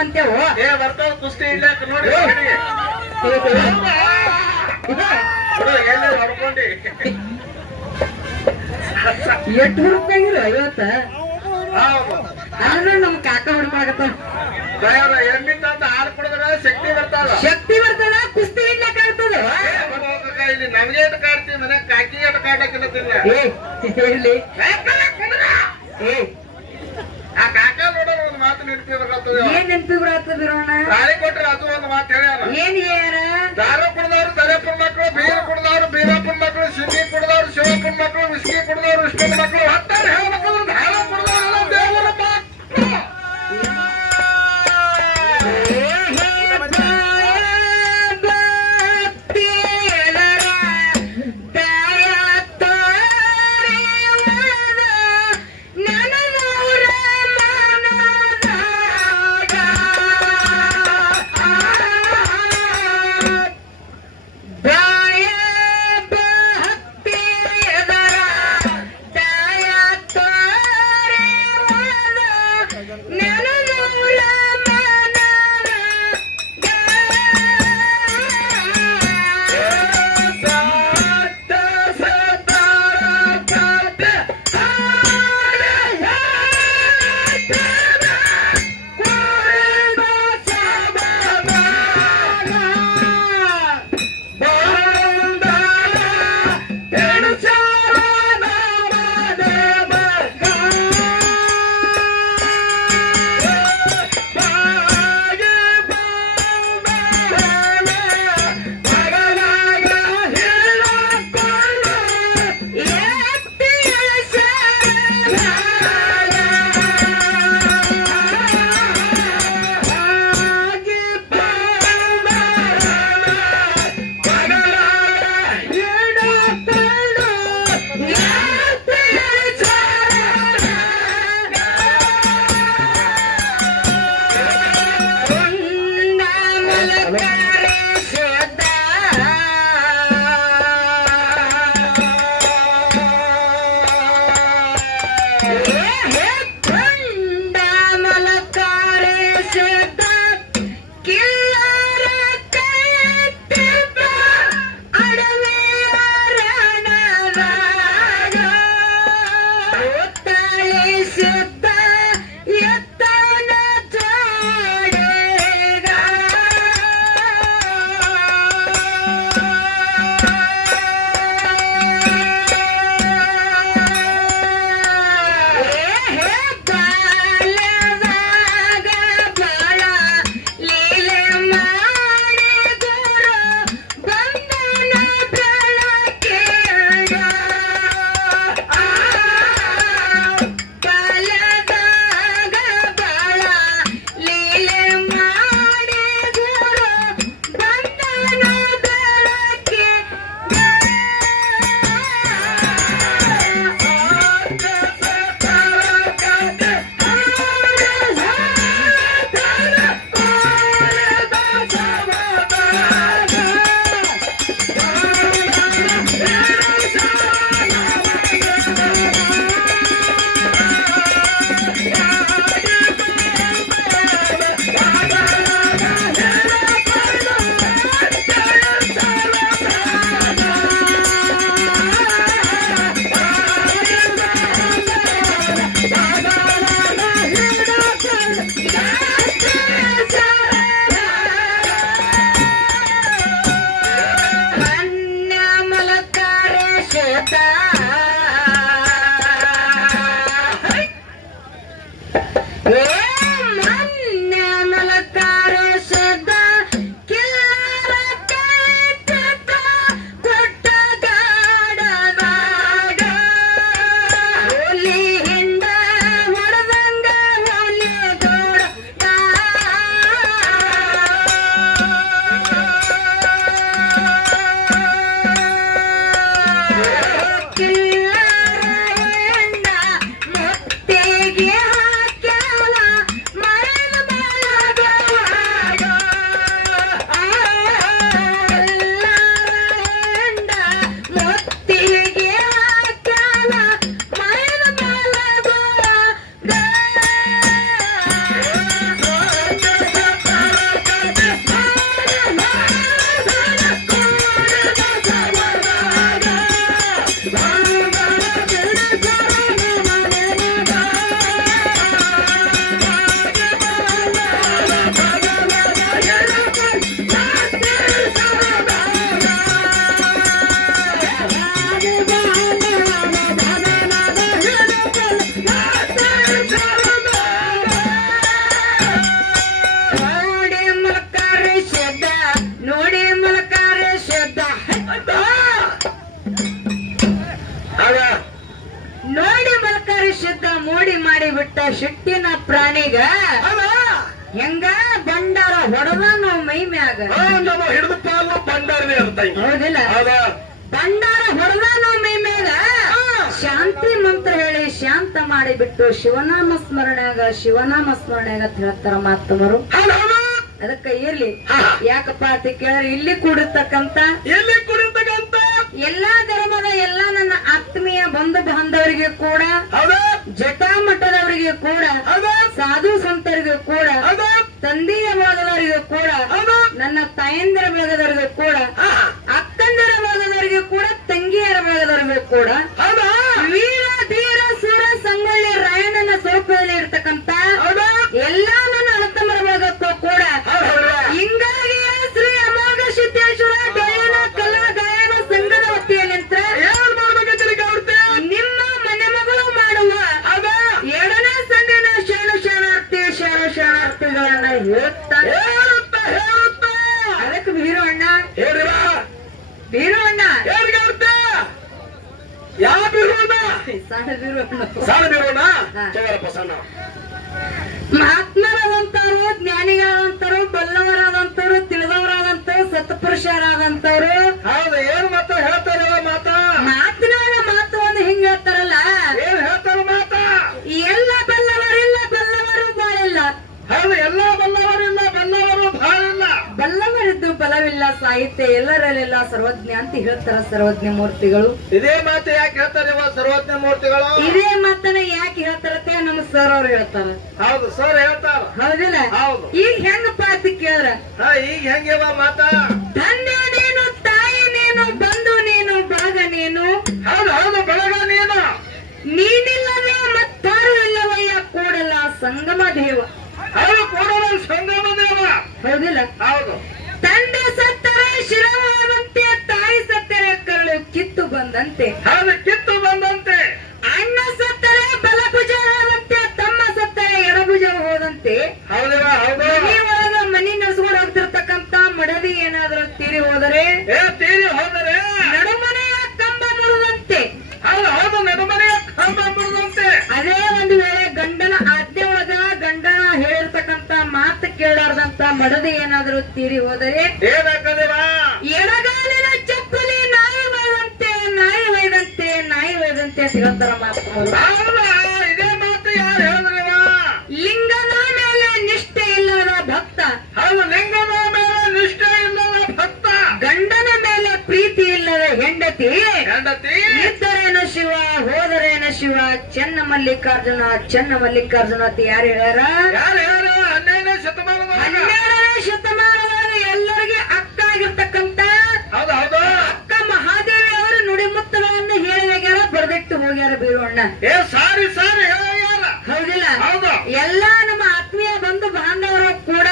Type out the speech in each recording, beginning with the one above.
ಅಂತೇವು ಬರ್ತಾವ ಕುಸ್ತಿ ಇಡ್ಲಾಕ ನೋಡಿ ಎಲ್ಲಿ ಹೊಡ್ಕೊಂಡಿ ಎಷ್ಟು ರೂಪಾಯಿಗಿಲ್ಲ 50 ಆದ್ರೆ ನಮ್ ಕಾಕ ಹುಡ್ಕೊಳಕತ್ತ ಎಮ್ಮಿ ತಂದ ಹಾಲು ಕುಡಿದ್ರ ಶಕ್ತಿ ಬರ್ತದ ಕುಸ್ತಿ ಇಡ್ಲಕ್ಕ ಆಗ್ತದ ಇಲ್ಲಿ ನಮ್ಗೆ ಎಟ್ ಕಾಡ್ತೀವಿ ಮನೆ ಕಾಕಿ ಎಟ್ ಕಾಡಕ್ಕಿಲ್ಲ ಹೇಳಿ ಆ ಕಾಕ ನೋಡೋಣ ಒಂದು ಮಾತು ನೆನಪಿ ಬರ್ತದೆ ಏನ್ ನೆನಪಿ ಬರತ್ತ ಬಿರೋಣ ತಾಳಿ ಕೊಟ್ರೆ ಅದು ಒಂದು ಮಾತು ಹೇಳ್ಯಾರ ಏನ್ ಯಾರ ದಾರು ಕುಡ್ದವ್ರು ದರೇಪುರ ಮಕ್ಕಳು ಬೀರ್ ಕುಡ್ದವ್ರು ಬೀರಪ್ಪನ ಮಕ್ಕಳು ಸಿಂಗಿ ಕುಡ್ದವ್ರು ಶಿವಪ್ಪನ ಮಕ್ಕಳು ವಿಸ್ಕಿ ಕುಡ್ದವ್ರು ವಿಷ್ಣುನ ಮಕ್ಕಳು ಹತ್ತಾರು ಹೇಳ್ಬೇಕು ಧಾರ ಕುಡ್ದವ್ರು ದೇವರ ಮಕ್ಕಳು ಶಿಟ್ಟಿನ ಪ್ರಾಣಿಗ ಹೆಂಗ ಬಂಡಾರ ಹೊಡೆದ ನಾವು ಮೈ ಮ್ಯಾಗ ನಮ್ಮ ಹಿಡಿದು ಪಾಲು ಬಂಡಾರನೇ ಇರ್ತ ಹೌದಿಲ್ಲ ಬಂಡಾರ ಹೊಡೆದ ನಾವು ಮೈ ಮ್ಯಾಗ ಶಾಂತಿ ಮಂತ್ರ ಹೇಳಿ ಶಾಂತ ಮಾಡಿಬಿಟ್ಟು ಶಿವನಾಮ ಸ್ಮರಣೆಯಾಗ ಅಂತ ಹೇಳ್ತಾರ ಮಾತಮರು. ಅದಕ್ಕ ಇರ್ಲಿ ಯಾಕಪ್ಪ ಅಂತ ಕೇಳಿದ್ರೆ ಇಲ್ಲಿ ಕೂಡಿರ್ತಕ್ಕಂತ ಎಲ್ಲಾ ಧರ್ಮದ ಎಲ್ಲಾ ನನ್ನ ಆತ್ಮೀಯ ಬಂಧು ಬಾಂಧವರಿಗೆ ಕೂಡ ಜಟಾಮಠದವರಿಗೆ ಕೂಡ ಸಾಧು ಸಂತರಿಗೂ ಕೂಡ ತಂದೆಯ ಬಳಗದವರಿಗೂ ಕೂಡ ನನ್ನ ತಾಯಂದಿರ ಬಳಗದವರಿಗೂ ಕೂಡ ಅಕ್ಕಂದಿರ ಬಳಗದವರಿಗೂ ಕೂಡ ತಂಗಿಯರ ಬಳಗದವರಿಗೂ ಕೂಡ ವೀರ ಧೀರ ಸೂರ ಸಂಗೊಳ್ಳಿ ರಾಯಣ್ಣನ ಸ್ವರೂಪದಲ್ಲಿ ಇರ್ತಕ್ಕಂತ ಎಲ್ಲಾ ನನ್ನ ಅಣ್ಣತಮ್ಮರ ಬಳಗಕ್ಕೂ ಕೂಡ ಹಿಂಗಾಗಿ ಶ್ರೀ ಅಮೋಘ ಸಿದ್ದೇಶ್ವರ ಡೊಳ್ಳಿನ ಕಲಾ ಗಾಯನ ಸಂಘದ ವತಿಯಲ್ಲಿಂತ ನಿಮ್ಮ ಮನೆ ಮಗಳು ಮಾಡುವ ಎರಡನೇ ಸಂಘದ ಶರಣಾರ್ಥಿಗಳನ್ನ ಹೇಳ್ತಾರೆ. ಅದಕ್ಕೆ ಬೀರಣ್ಣ ಯಾವ ಬೀರೋಣ ಸಣ್ಣ ಬೀರಣ್ಣ ಮಹಾತ್ಮರಾದಂತವ್ರು ಜ್ಞಾನಿಗಳಾದಂತವ್ರು ಬಲ್ಲವರಾದಂತವ್ರು ತಿಳಿದವರಾದಂತವ್ರು ಸತ್ಪುರುಷರಾದಂತವ್ರು ಹೌದು ಏನ್ ಮಾತ ಹೇಳ್ತಾರ ಮಾತಿನೊಳಗ ಮಾತು ಒಂದು ಹಿಂಗ ಹೇಳ್ತಾರಲ್ಲ ಏನ್ ಹೇಳ್ತಾರ ಮಾತ ಎಲ್ಲ ಬಲ್ಲವರಿಲ್ಲ ಬಲ್ಲವರು ಬಾಳಿಲ್ಲ. ಹೌದು ಎಲ್ಲಾ ಬಲ್ಲವರಿಲ್ಲ ಬಲ್ಲವರು ಬಾಳಿಲ್ಲ. ಬಲ್ಲವರಿದ್ದು ಬಲವಿಲ್ಲ ಸಾಹಿತ್ಯ ಎಲ್ಲರಲ್ಲೆಲ್ಲ ಸರ್ವಜ್ಞ ಅಂತ ಹೇಳ್ತಾರ ಸರ್ವಜ್ಞ ಮೂರ್ತಿಗಳು. ಇದೇ ಮಾತು ಯಾಕೆ ಹೇಳ್ತಾರೆ ಸರ್ವಜ್ಞ ಮೂರ್ತಿಗಳು? ಇದೇ ಮಾತನ್ನ ಯಾಕೆ ಹೇಳ್ತಾರತ್ತೆ ನಮ್ಮ ಸರ್ ಅವ್ರು ಹೇಳ್ತಾರ. ಹೌದು ಸರ್ ಹೇಳ್ತಾರ ಹೌದಿಲ್ಲ? ಹೌದು. ಈಗ ಹೆಂಗಪ್ಪ ಅಂತ ಕೇಳ್ರ ಈಗ ಹೆಂಗವ ಮಾತ ಧನ್ಯ ನೀನು ತಾಯಿ ನೀನು ಬಂಧು ನೀನು ಬಳಗ ನೀನು ಹೌದು ಬಳಗ ನೀನು ನೀನಿಲ್ಲವೇ ಮತ್ತಾರು ಇಲ್ಲವಯ್ಯ ಕೂಡಲ ಸಂಗಮ ದೇವ ಕೂಡಲ ಸಂಗಮ ದೇವ ಹೌದಿಲ್ಲ? ಹೌದು. ತಂದೆ ಸತ್ತರೆ ಶಿರವಾದಂತೆ ತಾಯಿ ಸತ್ತರೆ ಕರಳು ಕಿತ್ತು ಬಂದಂತೆ ಕಿತ್ತು ಬಂದಂತೆ ಅಣ್ಣ ಸತ್ತರೆ ಬಲಭುಜ ಹೋದಂತೆ ತಮ್ಮ ಸತ್ತರೆ ಎಡಭುಜ ಹೋದಂತೆ ಮನಿ ಒಳಗ ಮನಿ ನಡೆಸ್ಕೊಂಡು ಹೋಗ್ತಿರ್ತಕ್ಕಂತ ಮಡದಿ ಏನಾದ್ರೂ ತೀರಿ ಹೋದರೆ ನಡುಮನೆಯ ಕಂಬ ಮುರಿದಂತೆ ನಡುಮನೆಯ ಕಂಬ ಮುರಿದಂತೆ ಅದೇ ಒಂದು ವೇಳೆ ಗಂಡನ ಆಜ್ಞೆ ಒಳಗ ಗಂಡನ ಹೇಳಿರ್ತಕ್ಕಂತ ಮಾತು ಕೇಳಾರ್ದಂತ ಮಡದಿ ಏನಾದ್ರೂ ತೀರಿ ಹೋದರೆ ಎಡಗಾಲಿನ ಚಪ್ಪಲಿ ನಾಯಿ ಒಯ್ದಂತೆ ಸಿಗಂತರ ಮಾತು. ಇದೇ ಮಾತು ಯಾರು ಹೇಳಿದ್ರಿ? ಲಿಂಗದ ಮೇಲೆ ನಿಷ್ಠೆ ಇಲ್ಲದ ಭಕ್ತ ಲಿಂಗದ ಮೇಲೆ ನಿಷ್ಠೆ ಇಲ್ಲದ ಭಕ್ತ ಗಂಡನ ಮೇಲೆ ಪ್ರೀತಿ ಇಲ್ಲದ ಹೆಂಡತಿ ಇದ್ದರೇನು ಶಿವ ಹೋದರೇನು ಶಿವ ಚೆನ್ನ ಮಲ್ಲಿಕಾರ್ಜುನ ಅಂತ ಯಾರು ಹೇಳ್ಯಾರ? 12ನೇ ಶತಮಾನದಲ್ಲಿ ಎಲ್ಲರಿಗೆ ಅಕ್ಕ ಆಗಿರ್ತಕ್ಕಂತ ಅಕ್ಕ ಮಹಾದೇವಿ ಅವರು ನುಡಿಮುತ್ತಗಳನ್ನು ಹೇಳಿದಾಗ ಬರೆದಿಟ್ಟು ಹೋಗ್ಯಾರ ಬೀರೋಣ್ಣ. ಹೌದಿಲ್ಲ? ಎಲ್ಲಾ ನಮ್ಮ ಆತ್ಮೀಯ ಬಂಧು ಬಾಂಧವರು ಕೂಡ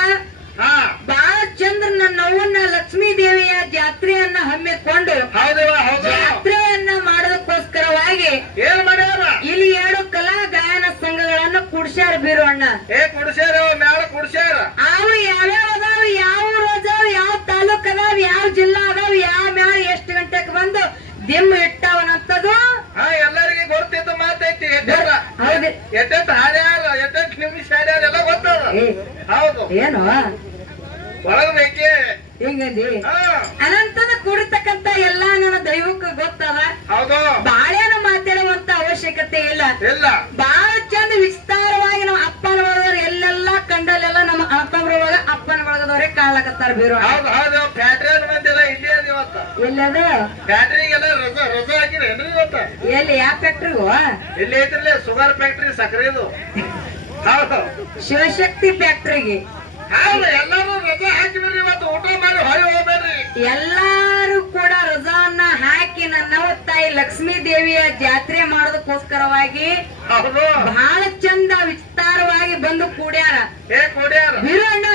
ಬಹಳ ಚಂದ್ರ ನನ್ನವ್ವನ್ನ ಲಕ್ಷ್ಮೀ ದೇವಿಯ ಜಾತ್ರೆಯನ್ನ ಹಮ್ಮಿಕೊಂಡು ಜಾತ್ರೆಯನ್ನ ಮಾಡೋದಕ್ಕೋಸ್ಕರವಾಗಿ ಇಲ್ಲಿ 2 ಕಲಾ ಗಾಯನ ಸಂಘಗಳನ್ನು ಕುಡ್ಸ್ಯಾರ ಬೀರೋಣ್ಣ. ಅವು ಯಾವ್ಯಾವ ಅದಾವ, ಯಾವ ಊರು ಅದಾವ, ಯಾವ ತಾಲೂಕ್ ಅದಾವ, ಯಾವ ಜಿಲ್ಲಾ ಅದಾವ, ಯಾವ ಮ್ಯಾಲ ಎಷ್ಟು ಗಂಟೆಗೆ ಬಂದು ದಿಮ್ಮ ಇಟ್ಟವನಂತದು ಎಲ್ಲರಿಗೆ ಗೊತ್ತಿದ್ದ ಮಾತೈತಿ. ಹೌದು. ನಿಮಿಷ ಎಲ್ಲ ಗೊತ್ತದ. ಹೌದು. ಏನು ಒಳಗ ಬೇಕೇ ಹಿಂಗಂದಿ ಅನಂತದ ಕೂಡಿರ್ತಕ್ಕಂತ ಎಲ್ಲಾ ನನ್ನ ದೈವಕ್ಕೆ ಗೊತ್ತದ. ಬಾಳೇನು ಮಾತಾಡುವಂತ ಅವಶ್ಯಕತೆ ಇಲ್ಲ. ಬಹಳ ಚಂದ ವಿಸ್ತಾರವಾಗಿ ನಮ್ಮ ಅಪ್ಪನ ಒಳಗದವ್ರು ಎಲ್ಲೆಲ್ಲಾ ಕಂಡಲ್ಲೆಲ್ಲ ನಮ್ಮ ಅಪ್ಪನ ಒಳಗದವ್ರೆ ಕಾಣ್ಲಕತ್ತಾರ ಬೀರೋ. ಎಲ್ಲದ ಫ್ಯಾಕ್ಟ್ರಿಗೆಲ್ಲ ರಜಾ ಹಾಕಿರೇನ್ರಿ ಇವತ್ತ? ಎಲ್ಲಿ ಯಾವ ಫ್ಯಾಕ್ಟ್ರಿಗೂ? ಇಲ್ಲಿ ಐತ್ರಲ್ಲ ಶುಗರ್ ಫ್ಯಾಕ್ಟ್ರಿ ಸಕ್ಕರೆದು. ಹೌದು. ಶಿವಶಕ್ತಿ ಫ್ಯಾಕ್ಟ್ರಿಗೆ ಎಲ್ಲಾರು ರಜಾ ಹಾಕಿದ್ರಿ ಇವತ್ತು. ಊಟ ಮಾಡಿ ಹೊಳೆ ಹೋಗ್ಬೇಡ್ರಿ. ಎಲ್ಲಾರು ಕೂಡ ರಜಾವನ್ನ ಹಾಕಿ ನನ್ನವ್ವ ತಾಯಿ ಲಕ್ಷ್ಮೀ ದೇವಿಯ ಜಾತ್ರೆ ಮಾಡೋದಕ್ಕೋಸ್ಕರವಾಗಿ ಬಹಳ ಚಂದ ವಿಸ್ತಾರವಾಗಿ ಬಂದು ಕೂಡ್ಯಾರ ಬೀರಣ್ಣ.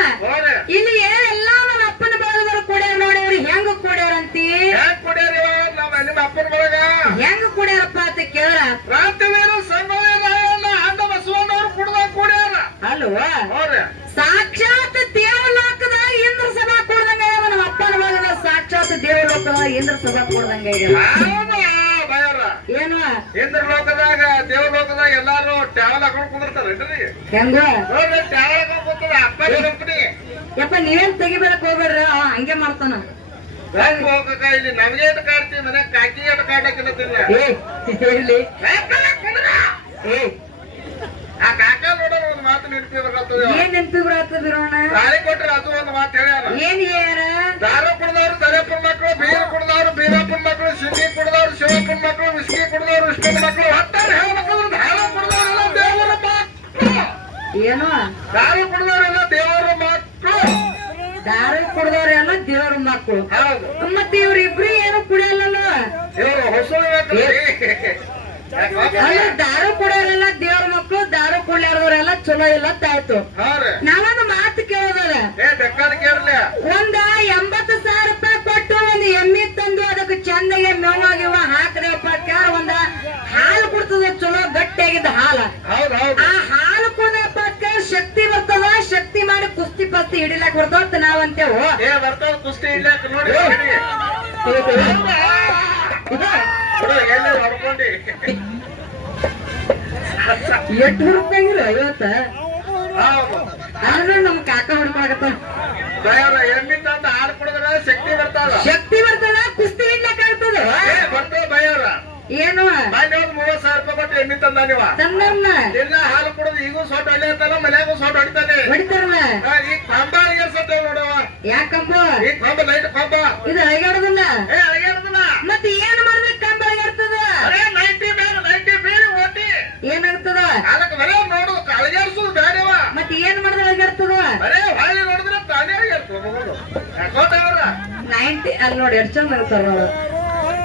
ಇಲ್ಲಿ ಎಲ್ಲಾ ನಮ್ಮ ಅಪ್ಪನ ಬಳಗದವ್ರು ಕೂಡ್ಯಾರ ನೋಡಿ. ಅವ್ರು ಹೆಂಗ ಕೂಡ್ಯಾರಂತಿ? ನಿಮ್ಮ ಅಪ್ಪನ ಬಳಗ ಹೆಂಗ ಕೂಡ್ಯಾರಪ್ಪ ಅಂತ ಕೇಳ್ರ ಕ್ರಾಂತಿವೀರ ಸಂಗೊಳ್ಳಿ ರಾಯಣ್ಣ ಅಂಡ ಬಸವಣ್ಣವ್ರು ಕೂಡ್ಯಾರ ಅಲ್ವಾ? ಸಾಕ್ಷಾತ್ ದೇವಲೋಕದ ಇಂದ್ರ ಸಭಾ ಕೂಡ್ದಂಗ ನಮ್ಮ ಅಪ್ಪನ ಬಳಗದ ಸಾಕ್ಷಾತ್ ದೇವಲೋಕದ ಇಂದ್ರ ಸಭಾ ಕೂಡ್ದಂಗ ಏನು ಇಂದ್ರ ಲೋಕದಾಗ ದೇವಲೋಕದಾಗ ಎಲ್ಲಾರು ಟ್ಯಾವಲ್ ಹಾಕೊಂಡ್ ಕುಂದಿರ್ತಾರೇನ್ರಿ ಹೆಂಗ ನೋಡ್ರಿ ಟ್ಯಾವಲ್ ಹಾಕೊಂಡ್ ಕೂತದ ಅಪ್ಪ ಕಂಪನಿ ಯಪ್ಪ ನೀವೇನ್ ತೆಗಿಬೇಡಕ್ ಹೋಗ್ಬೇಡ್ರಿ ಅವ ಹಂಗೆ ಮಾಡ್ತಾನ ಹೆಂಗ್ ಹೋಗಕ್ಕ ಇಲ್ಲಿ ನಮ್ಗೆ ಏಟ್ ಕಾಡ್ತಿ ಮನ್ಯಾಗ ಕಾಕಿ ಏಟ್ ಕಾಡಕ್ಕಿಲ್ಲತ್ತಿಲ್ಲ ಹೇಳಿ ಏ ಆ ಕಾಕ ನೋಡೋಣ ಒಂದ್ ಮಾತು ನೆನಪಿ ಬರ್ತದೆ ಏನ್ ನೆನ್ಪಿ ಬರತ್ತ ಬಿರೋಣ ತಾಳಿ ಕೊಟ್ರೆ ಅದು ಒಂದು ಮಾತು ಹೇಳ್ಯಾರ ಏನ್ ಯಾರ ದಾರು ಕುಡ್ದವ್ರು ದರೇಪುರ ಮಕ್ಕಳು ಬೀರ್ ಕುಡ್ದವ್ರು ಬೀರಪ್ಪನ ಮಕ್ಕಳು ಸಿಂಧಿ ಕುಡ್ದವ್ರು ಶಿವಪ್ಪನ ಮಕ್ಕಳು ವಿಸ್ಕಿ ಕುಡ್ದವ್ರು ವಿಷ್ಣುನ ಮಕ್ಕಳು ಒಟ್ಟಾರೆ ಹೇಳ್ಬೇಕಂದ್ರೆ ದಾರು ಕುಡ್ದವ್ರೆಲ್ಲ ದೇವರ ಮಕ್ಕಳು ಏನು ದಾರು ಕುಡ್ದವ್ರೆಲ್ಲ ದೇವರ ಮಕ್ಕಳು ದಾರು ಕುಡ್ದವ್ರೆಲ್ಲ ದೇವ್ರ ಮಕ್ಕಳು ಹೌದು ಮತ್ತೆ ಇವ್ರಿಬ್ರು ಏನು ಕುಡಿಯಲ್ಲ ಇವರು ಹೊಸಳು ಅಲ್ಲ ದಾರು ಕುಡಿಯೋರೆಲ್ಲ ದೇವ್ರ ಮಕ್ಕಳು ದಾರು ಕುಡಿಯೋರೆಲ್ಲ ಚಲೋ ಇಲ್ಲ ತಾಯ್ತು ಹಾ ರೀ ನಾವೊಂದು ಮಾತು ಕೇಳೋದಲ್ಲ ಏ ಬೇಕಾದ ಕೇಳಲಿ ಒಂದ 80,000 ರೂಪಾಯಿ ಕೊಟ್ಟು ಒಂದು ಎಮ್ಮಿ ತಂದು ಅದಕ್ಕೆ ಚಂದಗೆ ಮೇವಾಗಿವ ಹಾಕ್ರಪ್ಪ ಕ್ಯಾರ ಒಂದ ಹಾಲು ಕೊಡ್ತದ ಚಲೋ ಗಟ್ಟಿಯಾಗಿದ್ದ ಹಾಲ ಹೌದು ಹೌದು ಆ ಹಾಲು ಕುಡಿದಪ್ಪ ಶಕ್ತಿ ಬರ್ತದ ಶಕ್ತಿ ಮಾಡಿ ಕುಸ್ತಿ ಪಸ್ತಿ ಹಿಡಿಲಾಕ್ ಬರ್ತದ ನಾವಂತೇವು ಏ ಬರ್ತಾವ ಕುಸ್ತಿ ಇಲ್ಲಕ್ಕೆ ನೋಡಿ ಎಲ್ಲಿ ಹೊಡ್ಕೊಂಡಿ ಎಷ್ಟು ರೂಪಾಯಿಗಿಲ್ಲ 50 ಹೌದು ಆದ್ರೆ ನಮ್ ಕಾಕ ಹೊಡ್ಕೊಳಕತ್ತ ಬಯವ್ರ ಎಮ್ಮಿ ತಂದು ಹಾಲು ಕುಡಿದ್ರೆ ಶಕ್ತಿ ಬರ್ತಾವ ಶಕ್ತಿ ಬರ್ತದ ಕುಸ್ತಿ ಹಿಡ್ಲಾಕ್ ಆಗ್ತದ ಬರ್ತಾವ ಬಯವ್ರ ಏನು ಮೊನ್ನೆ ಒಂದು 30,000 ರೂಪಾಯಿ ಕೊಟ್ಟು ಎಮ್ಮಿ ತಂದ ನೀವ ತಂದರ್ನ ಇಲ್ಲ ಹಾಲು ಕುಡಿದು ಈಗೂ ಸೊಟ್ಟು ಹೊಡಿ ಅಂತಾನ ಮನ್ಯಾಗೂ ಸೊಟ್ಟು ಹೊಡಿತಾನೆ ಹೊಡಿತಾರಲ್ಲ ಈಗ ಕಂಬ ಏರ್ಸತ್ತೇವ್ ನೋಡವ ಯಾಕಂಬ ಈ ಕಂಬ ಲೈಟ್ ಕಂಬ ಇದು ಅಳಗಾಡೋದಿಲ್ಲ ಏ ಅಳಗ್ಯಾರದಲ್ಲ ಮತ್ತೆ ಏನ್ ಮಾಡಿದ್ರೆ ಕಂಬ ಅಳಗಾಡ್ತದ ಅರೇ 90 ಮ್ಯಾಗ 90 ಬೀಳಿ ಓಟಿ ಏನಾಗ್ತದ ಅದಕ್ಕೆ ಬರೇ ನೋಡು ಅಳಗ್ಯಾರ್ಸುದು ಬ್ಯಾಡವ ಮತ್ತೆ ಏನ್ ಮಾಡಿದ್ರೆ ಅಳಗಾಡ್ತದ ಬರೇ ಹೊಳ್ಳಿ ನೋಡಿದ್ರೆ ತಾನೇ ಅಳಗ್ಯಾರ್ತು ಮಗಳು ಯಾಕೋಟವ್ರ 90 ಅಲ್ಲಿ ನೋಡಿ ಎಷ್ಟು ಚಂದ ಆಗ್ತಾರ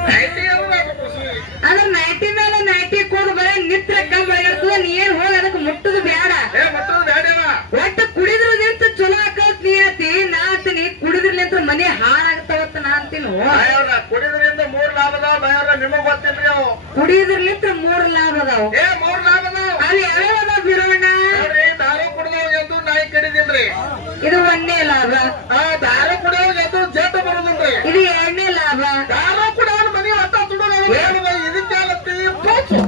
90 ಅದು ಖುಷಿ ಅದ್ರ 90 ಮೇಲೆ 90 ಕೂಡು ಬರೀ ನಿತ್ರ ಕಂಬ ಅಳಗಾಡ್ತದ ನೀ ಏನ್ ಹೋಗಿ ಅದಕ್ಕೆ ಮುಟ್ಟುದು ಬೇಡ ಏ ಮತ್ತದು ಬ್ಯಾಡವ ಒಟ್ಟು ಕುಡಿದ್ರದಿಂತ ಚಲೋ ಆಕತ್ ನೀ ಆತಿ ನಾ ಅಂತೀನಿ ಕುಡಿದ್ರಲಿಂತ ಮನೆ ಹಾಳಾಗ್ತಾವತ್ತ ನಾ ಅಂತೀನು ಬಯವ್ರ ಕುಡಿದ್ರಿಂದ 3 ಲಾಭ ಅದಾವ ಬಯವ್ರ ನಿಮಗ್ ಗೊತ್ತಿಲ್ರಿ ಅವು ಕುಡಿದ್ರಲಿಂತ 3 ಲಾಭ ಅದಾವ ಏ 3 ಲಾಭ ಅದಾವ ಅಲ್ಲಿ ಯಾವ ಅದಾವ ಬಿರೋಣ ನೋಡ್ರಿ ದಾರು ಕುಡಿದವ್ ಎಂದು ನಾಯಿ ಕಡಿದಿಲ್ರಿ ಇದು 1ನೇ ಲಾಭ ಆ ದಾರು ಕುಡಿಯೋಗ್ ಎಂದು ಜೇತ ಬರುದಿಲ್ರಿ ಇದು 2ನೇ ಲಾಭ ದಾರು ಕುಡಿಯೋನ್ ಮನಿ ಹತ್ತ ತುಡುಗ ಇದಕ್ಕಾಲತ್ತಿ ಪೋಚು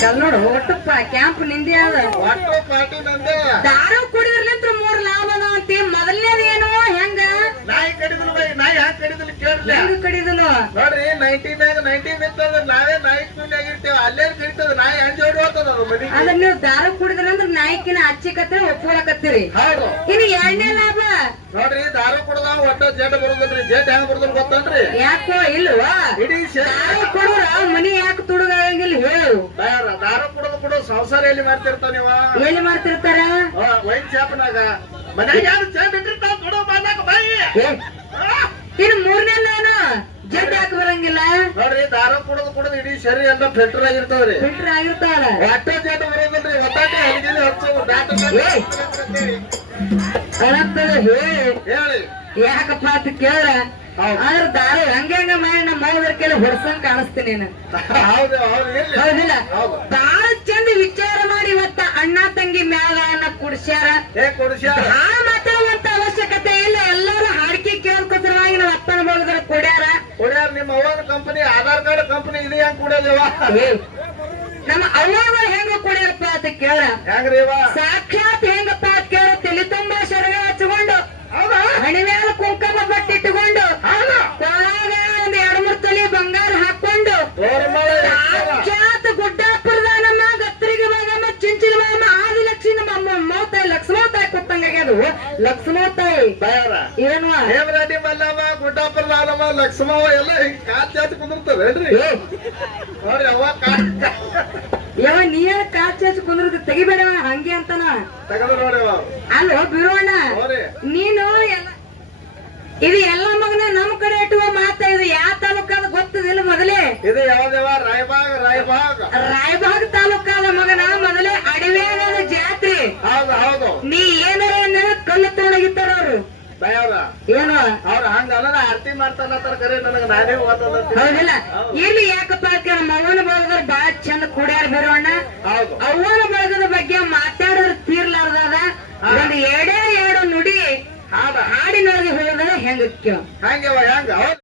ಚಲ್ ನೋಡು ಒಟ್ಟು ಕ್ಯಾಂಪ್ ನಿಂದೆ ಅದ ಒಟ್ಟು ಪಾರ್ಟಿ ನಂದೆ ದಾರು ಕುಡಿದ್ರಲಿಂತ 3 ಲಾಭ ಅದಾವ ಅಂತಿ ಮೊದಲನೇದು ಏನು ಹೆಂಗ ನಾಯಿ ಕಡಿದ್ರು ಬೈ ನಾಯಿ ಹ್ಯಾಂಗ ಕಡಿದ್ರು ಕೇಳ್ರಿ ಹೆಂಗ ಕಡಿದನು ನೋಡ್ರಿ 90 ಮ್ಯಾಗ 90 ನಿಂತದ ನಾವೇ ನಾಯಿ ಕೂಲಿ ಆಗಿರ್ತೇವೆ ಅಲ್ಲೇ ಕಡಿತದ ನಾಯಿ ಅಂಜಿ ಹೊಡ್ತದ ಅದು ಮನಿ ಅದ್ರ ನೀವು ದಾರು ಕುಡಿದ್ರಂದ್ರ ನಾಯ್ಕಿನ ಹಚ್ಚಿಕತ್ತೀರಿ ಒಪ್ಕೊಳಕತ್ತೀರಿ ಹೌದು ಇನ್ನು 2ನೇ ಲಾಭ ನೋಡ್ರಿ ದಾರು ಕುಡ್ದಾವ ಒಟ್ಟ ಜೇಟ ಬರುದಿಲ್ರಿ ಜೇಟ ಹೆಂಗ ಬರುದಿಲ್ಲ ಗೊತ್ತನ್ರಿ ಯಾಕೋ ಇಲ್ವಾ ಇಡೀ ದಾರು ಕುಡಿದ್ರ ಮನಿ ಯಾಕೆ ತುಡುಗಾಗಿಲ್ಲ ಹೇಳು ದಾರು ಕುಡಿದು ಸಂಸಾರ ಎಲ್ಲಿ ಮಾಡ್ತಿರ್ತಾವ ನೀವ ಎಲ್ಲಿ ಮಾಡ್ತಿರ್ತಾರ ವೈನ್ ಶಾಪ್ನಾಗ ಮನ್ಯಾಗ ಯಾರು ಚೇಟ್ ಇಟ್ಟಿರ್ತಾವ ಕೊಡೋ ಬಾದಾಗ ಬಾಯಿ ಇನ್ನು 3ನೇ ನಾನು ಜಡ್ ಯಾಕೆ ಬರಂಗಿಲ್ಲ ನೋಡ್ರಿ ದಾರು ಕುಡಿದು ಇಡೀ ಶರೀರ ಎಲ್ಲ ಫಿಲ್ಟರ್ ಆಗಿರ್ತಾವ್ರಿ ಫಿಲ್ಟರ್ ಆಗಿರ್ತಾವಲ್ಲ ಹೊಟ್ಟೆ ಜೇಟ ಬರೋದಿಲ್ರಿ ಒಟ್ಟಾಟಿ ಹಲಗಿಲಿ ಕಳತ್ತದ ಹೇಳಿ ಯಾಕಪ್ಪ ಅಂತ ಕೇಳ ಆದ್ರ ದಾರು ಹಂಗ ಮಾಡಿ ನಮ್ಮ ಮೋದ್ರ ಕೇಳಿ ಹೊಡ್ಸಂಗ್ ಕಾಣಿಸ್ತೀನಿ ನೀನು ಹೌದು ಹೌದು ಎಲ್ಲಿ ಹೌದಿಲ್ಲ ಹೌದು ಬಾಳ ಚಂದ ವಿಚಾರ ಮಾಡಿ ಇವತ್ತ ಅಣ್ಣ ತಂಗಿ ಮ್ಯಾಲ ಕುಡ್ಸ್ಯಾರ ಏ ಕೊಡಿಸ್ಯಾರ ಹಾಳ ಮಾತಾಡುವಂತ ಅವಶ್ಯಕತೆ ಇಲ್ಲ ಎಲ್ಲರೂ ಹಾಡಿಕೆ ಕೇಳ್ಕೊಸರವಾಗಿ ನಮ್ಮ ಅಪ್ಪನ ಮಗದ್ರ ಕೊಡ್ಯಾರ ಕೊಡ್ಯಾರ ನಿಮ್ಮ ಅವ್ವನ ಕಂಪನಿ ಆಧಾರ್ ಕಾರ್ಡ್ ಕಂಪನಿ ಇದು ಹೆಂಗ್ ಕುಡಿಯೋದೇವ ನಮ್ಮ ಅವ್ವಾಗ ಹೆಂಗ ಕೊಡ್ಯಾರಪ್ಪ ಅಂತ ಕೇಳ ಹೆಂಗ್ರಿ ಇವ ಸಾಕ್ಷಾತ್ ಹೆಂಗಪ್ಪ ಅಂತ ಕೇಳ ತಲೆ ತುಂಬಾ ಶರಗ ಹಚ್ಕೊಂಡು ಹೌದಾ ಹಣಿ ಮೇಲೆ ಕುಂಕುಮ ಬಟ್ಟಿಟ್ಟುಕೊಂಡು ಹೌದಾ ಕೊಳಗ ಒಂದ್ 2-3 ತೊಲಿ ಬಂಗಾರ ಹಾಕೊಂಡು ಸಾಕ್ಷಾತ್ ಗುಡ್ಡಾಪುರದ ನಮ್ಮ ಗತ್ತರಿಗೆ ಭಾಗಮ್ಮ ಚಿಂಚಿನ ಭಾಗಮ್ಮ ಆದಿಲಕ್ಷ್ಮಿ ನಮ್ಮ ಮೌತಾಯಿ ಲಕ್ಷ್ಮೋತಾಯಿ ಕೊತ್ತಂಗಾಗ್ಯದು ಲಕ್ಷ್ಮೋತಾಯಿ ಬಯರ ಏನು ಹೇಮರೆಡ್ಡಿ ಮಲ್ಲಮ್ಮ ಗುಡ್ಡಾಪುರ ಲಾಲಮ್ಮ ಲಕ್ಷ್ಮವ್ವ ಎಲ್ಲ ಹಿಂಗ್ ಕಾತ್ ಜಾತಿ ಕುಂದಿರ್ತವೇನ್ರಿ ನೋಡ್ರಿ ಅವ್ವ ಯಾವ ನೀರ ಕಾಚ್ ಕುಂದ್ರದ ತೆಗಿಬೇಡವ ಹಂಗೆ ಅಂತಾನ ತಗದು ನೋಡಿ ಅಲ್ಲೋ ಬಿರೋಣ ನೀನು ಇದು ಎಲ್ಲ ಮಗನ ನಮ್ ಕಡೆ ಇಟ್ಟುವ ಮಾತಾ ಇದು ಯಾವ ತಾಲೂಕಾದ ಗೊತ್ತದಿಲ್ಲ ಮೊದಲೇ ಇದು ಯಾವ್ದೇವ ರಾಯಬಾಗ್ ತಾಲೂಕಾದ ಮಗನ ಮೊದಲೇ ಅಡವ್ಯಾಗದ ಜಾತ್ರೆ ಹೌದು ನೀ ಏನಾರ ಕಲ್ಲು ತಗೊಂಡೋಗಿತ್ತಾರ ಅವ್ರು ಏನು ಅವ್ರ ಹಂಗ ಆರತಿ ಮಾಡ್ತಾನ ಕರೆ ನನಗ ನಾನೇ ಹೌದಿಲ್ಲ ಇಲ್ಲಿ ಯಾಕಪ್ಪ ನಮ್ಮ ಅವ್ವನ ಬಳಗದ ಬಾಳ ಚಂದ ಕುಡ್ಯಾರ ಬಿರೋಣ ಅವ್ವನ ಬಳಗದ ಬಗ್ಗೆ ಮಾತಾಡಿದ್ರ ತೀರ್ಲಾರ್ದಾದ ಒಂದು 2 ನುಡಿ ಹಾಡಿನೊಳಗೆ ಹೋದಾಗ ಹೆಂಗ ಹಂಗೆ